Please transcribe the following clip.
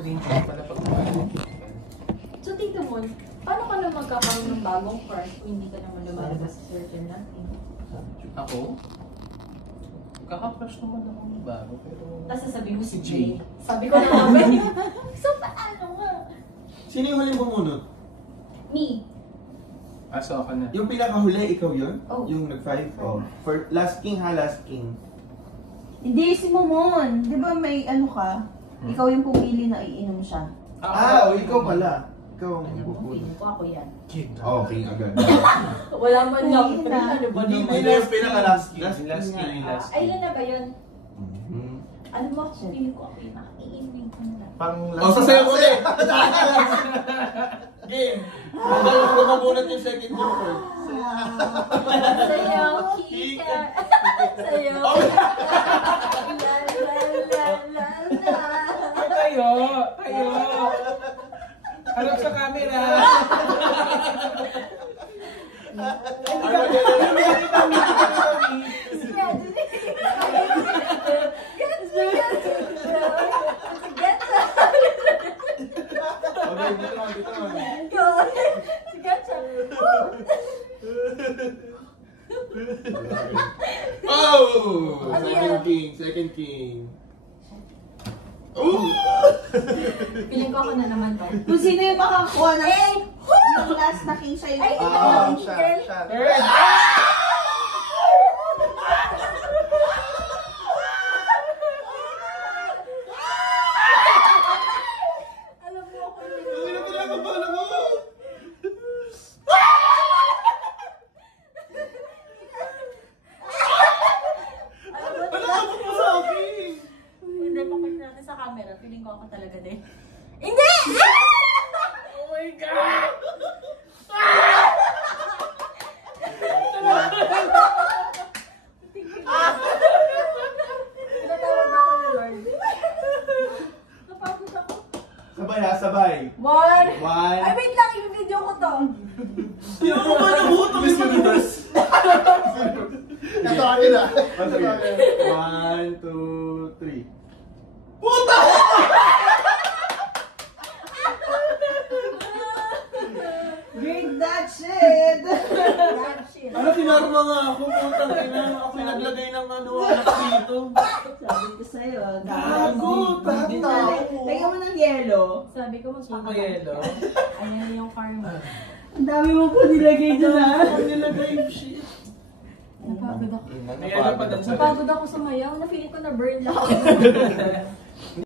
screenshot pala pag So, Tito Mon, paano ka na magkakaroon ng bagong crush kung hindi ka naman lumalabas sa circle natin? Ako? Kaka-crush naman ako ng bago, pero... Tapos sasabihin mo si Si Jay. Sabi ko na naman yun. So, paano nga? Sino yung huling bumunot? Me. So ako na. Yung pinakahuli, ikaw yun? Oh. Yung nag-5? Oh. For last king ha, last king. Hindi, si Momon. Di ba may ano ka? Ikaw yung pumili na iinom siya. Ikaw pala. Ikaw ang Alam mo, bubunot. feeling ko ako yan. Oh, king agad. Wala man lang. Hindi na. Ano ba Hindi naman? na yung pinaka-last king. Last king, last king. Ay, yun na ba yun? Mhm. Ano mo, feeling ko ako yung nakiinig ko na. Pang Oh, sasayaw ko ulit! Game! Kung mabunot yung second joker. Sayaw, kika. Sayaw. La la la la la. Tayo! Tayo! Harap sa camera! Okay, dito naman, dito naman. Oh! Second king. Ooh! Feeling ko ako na naman to. Kung sino yung makakuha ng last na king siya yung Ay, iinom. Third! Alam mo ako Sino kinakabahan mo? Ano mo sa akin? Hindi, pakita natin sa camera. Feeling ko ako talaga din. Hindi! Oh my God! Tinatawag ako ni Lord. Napagod ako. Sabay ha, sabay. One. One. Ay, wait lang. I-video ko to. Sino mo ba nabutang yung madulas? Ito akin ah. One, two, three. Puta! Drink that shit! That shit. Ano, pinarma nga ako, putang ina. Ako yung naglagay ng ano, anak dito. Sabi ko sa'yo, Gago, tataw. Lagyan mo ng yelo. Sabi ko Super yellow. Ayan yung karma. Ang dami mo po nilagay dyan ha. Ako nilagay yung shit. Napagod ako. May ano pa dun sa Napagod ako sa mayaw. Na-feeling ko na burn lang ako.